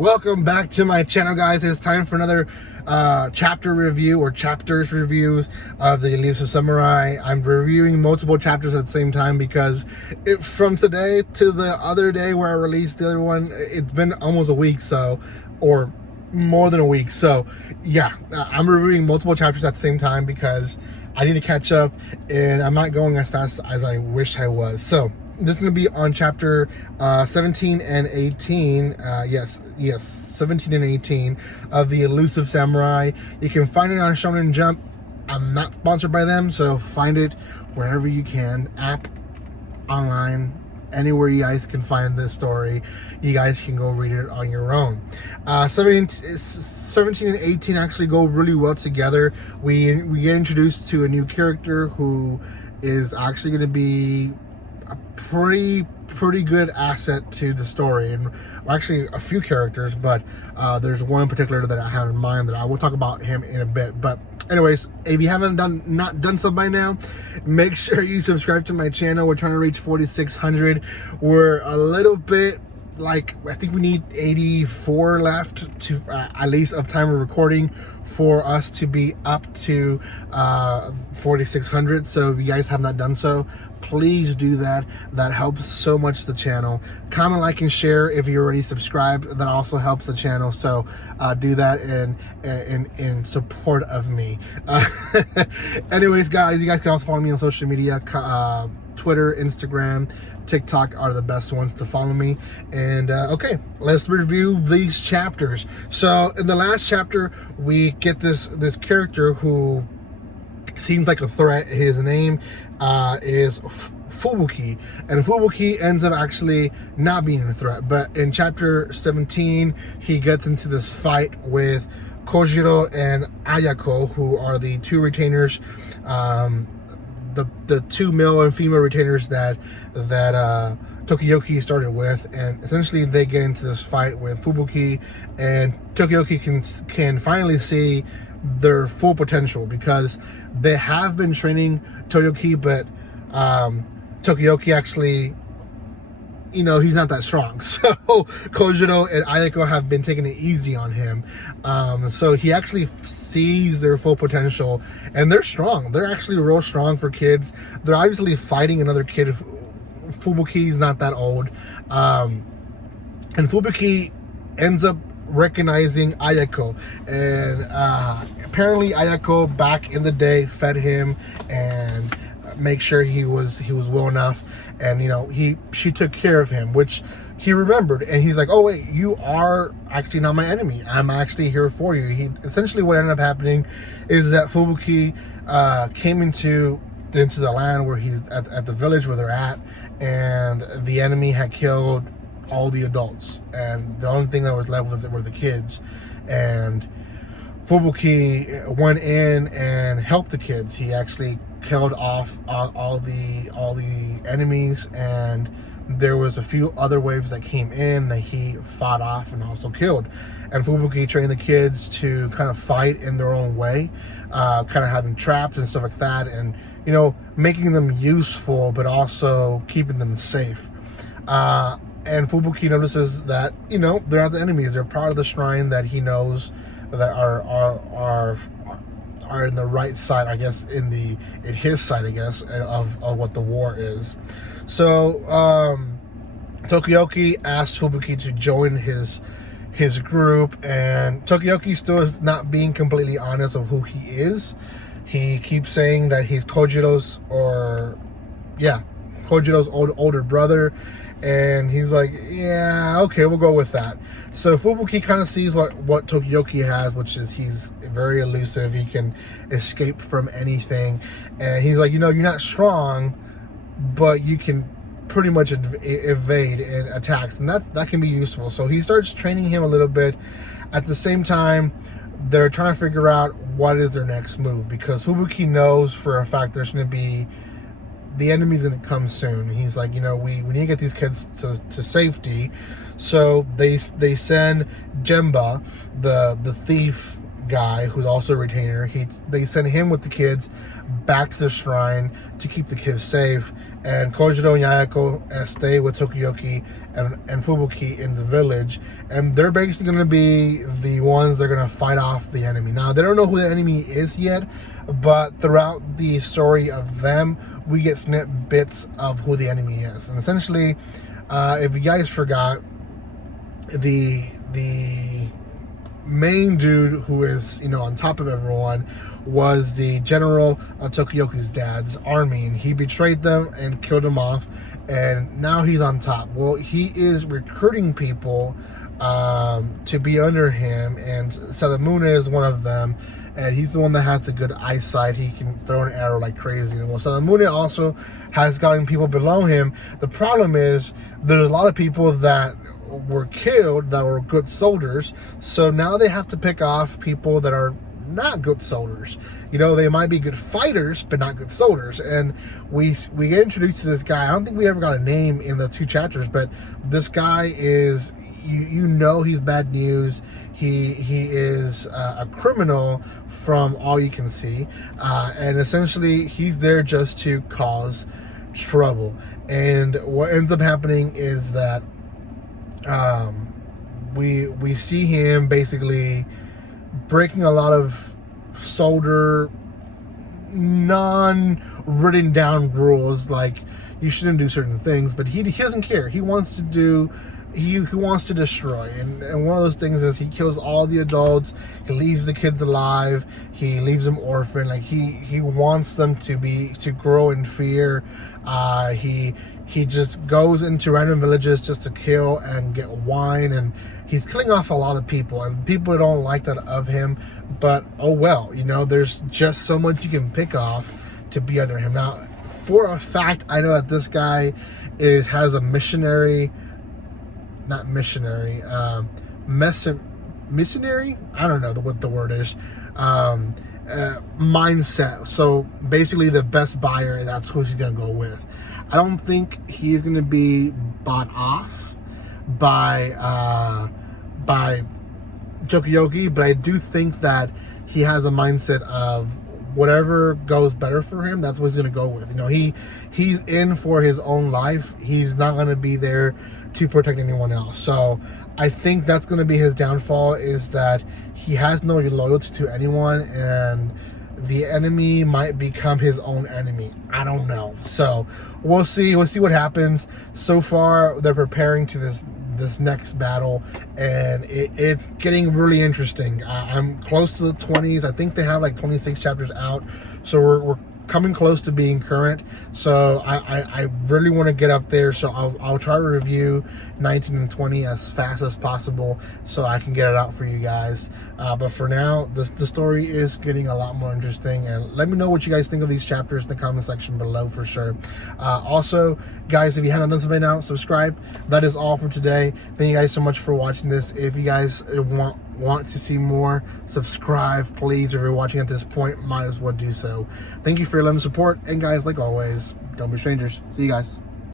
Welcome back to my channel, guys. It's time for another chapter review or chapters reviews of the Elusive Samurai. I'm reviewing multiple chapters at the same time because from today to the other day where I released the other one, it's been almost a week, or more than a week. So yeah, I'm reviewing multiple chapters at the same time because I need to catch up and I'm not going as fast as I wish I was. So this is going to be on chapter 17 and 18. Yes, 17 and 18 of the Elusive Samurai. You can find it on Shonen Jump. I'm not sponsored by them, so find it wherever you can. App, online, anywhere you guys can find this story. You guys can go read it on your own. 17 and 18 actually go really well together. We get introduced to a new character who is actually going to be a pretty good asset to the story, and actually a few characters, but there's one in particular that I have in mind that I will talk about him in a bit. But anyways, if you haven't not done so by now, make sure you subscribe to my channel. We're trying to reach 4,600. We're a little bit, like, I think we need 84 left to at least of time of recording for us to be up to 4,600. So if you guys have not done so, please do that. That helps so much the channel. Comment, like, and share if you're already subscribed. That also helps the channel. So do that in support of me. Anyways, guys, you guys can also follow me on social media. Twitter, Instagram, TikTok are the best ones to follow me. And okay, let's review these chapters. So in the last chapter, we get this character who seems like a threat. His name is Fubuki, and Fubuki ends up actually not being a threat. But in chapter 17, he gets into this fight with Kojiro and Ayako, who are the two retainers, the two male and female retainers that Tokiyoki started with. And essentially they get into this fight with Fubuki, and Tokiyoki can finally see their full potential, because they have been training Tokiyoki, but Tokiyoki actually, he's not that strong. So Kojiro and Ayako have been taking it easy on him. So he actually sees their full potential, and they're strong. They're actually real strong for kids. They're obviously fighting another kid. Fubuki's not that old. And Fubuki ends up recognizing Ayako, and apparently Ayako back in the day fed him and make sure he was well enough, and she took care of him, which he remembered, and he's like, oh wait, you are actually not my enemy, I'm actually here for you. He essentially, what ended up happening is that Fubuki came into the land where he's at the village where they're at, and the enemy had killed all the adults, and the only thing that was left with it were the kids. And Fubuki went in and helped the kids. He actually killed off all the enemies, and there was a few other waves that came in that he fought off and also killed. And Fubuki trained the kids to kind of fight in their own way, kind of having traps and stuff like that, and making them useful but also keeping them safe. And Fubuki notices that, they're not the enemies. They're part of the shrine that he knows that are in the right side, I guess, in his side, I guess, of what the war is. So Tokiyoki asked Fubuki to join his group, and Tokiyoki still is not being completely honest of who he is. He keeps saying that he's Kojiro's older brother. And he's like, yeah, okay, we'll go with that. So Fubuki kind of sees what Tokiyoki has, which is he's very elusive. He can escape from anything. And he's like, you're not strong, but you can pretty much evade and attacks. And that can be useful. So he starts training him a little bit. At the same time, they're trying to figure out what is their next move, because Fubuki knows for a fact there's going to be, the enemy's gonna come soon. He's like, we need to get these kids to safety. So they send Jemba, the thief guy who's also a retainer. They send him with the kids back to the shrine to keep the kids safe, and Kojiro and Yayako stay with Tokiyoki and Fubuki in the village, and they're basically going to be the ones that are going to fight off the enemy. Now, they don't know who the enemy is yet, but throughout the story of them, we get snippets of who the enemy is. And essentially, if you guys forgot, the main dude who is, on top of everyone was the general of Tokiyoki's dad's army, and he betrayed them and killed him off, and now he's on top. Well, he is recruiting people to be under him, and Salamune is one of them, and he's the one that has the good eyesight. He can throw an arrow like crazy. Well, Salamune also has gotten people below him. The problem is there's a lot of people that were killed that were good soldiers, so now they have to pick off people that are not good soldiers. They might be good fighters but not good soldiers, and we get introduced to this guy. I don't think we ever got a name in the 2 chapters, but this guy is, he's bad news. He is a criminal from all you can see, and essentially he's there just to cause trouble. And what ends up happening is that we see him basically breaking a lot of soldier non-written down rules, like you shouldn't do certain things, but he doesn't care. He wants to destroy, and one of those things is he kills all the adults, he leaves the kids alive, he leaves them orphaned. Like he wants them to grow in fear. He just goes into random villages just to kill and get wine, and he's killing off a lot of people, and people don't like that of him, but oh well, there's just so much you can pick off to be under him. Now, for a fact, I know that this guy has a missionary, I don't know what the word is, mindset. So basically the best buyer, that's who he's gonna go with. I don't think he's gonna be bought off by Tokiyoki, but I do think that he has a mindset of whatever goes better for him, that's what he's gonna go with. He's in for his own life. He's not gonna be there to protect anyone else. So I think that's gonna be his downfall, is that he has no loyalty to anyone, and the enemy might become his own enemy. I don't know. So we'll see what happens. So far, they're preparing to this next battle, and it's getting really interesting. I'm close to the 20s. I think they have like 26 chapters out, so we're coming close to being current. So I really want to get up there, so I'll try to review 19 and 20 as fast as possible so I can get it out for you guys. But for now, the story is getting a lot more interesting, and let me know what you guys think of these chapters in the comment section below for sure. Also, guys, if you haven't done so by now, subscribe. That is all for today. Thank you guys so much for watching this. If you guys want to see more, subscribe please. If you're watching at this point, might as well do so. Thank you for your love and support, and guys, like always, don't be strangers. See you guys.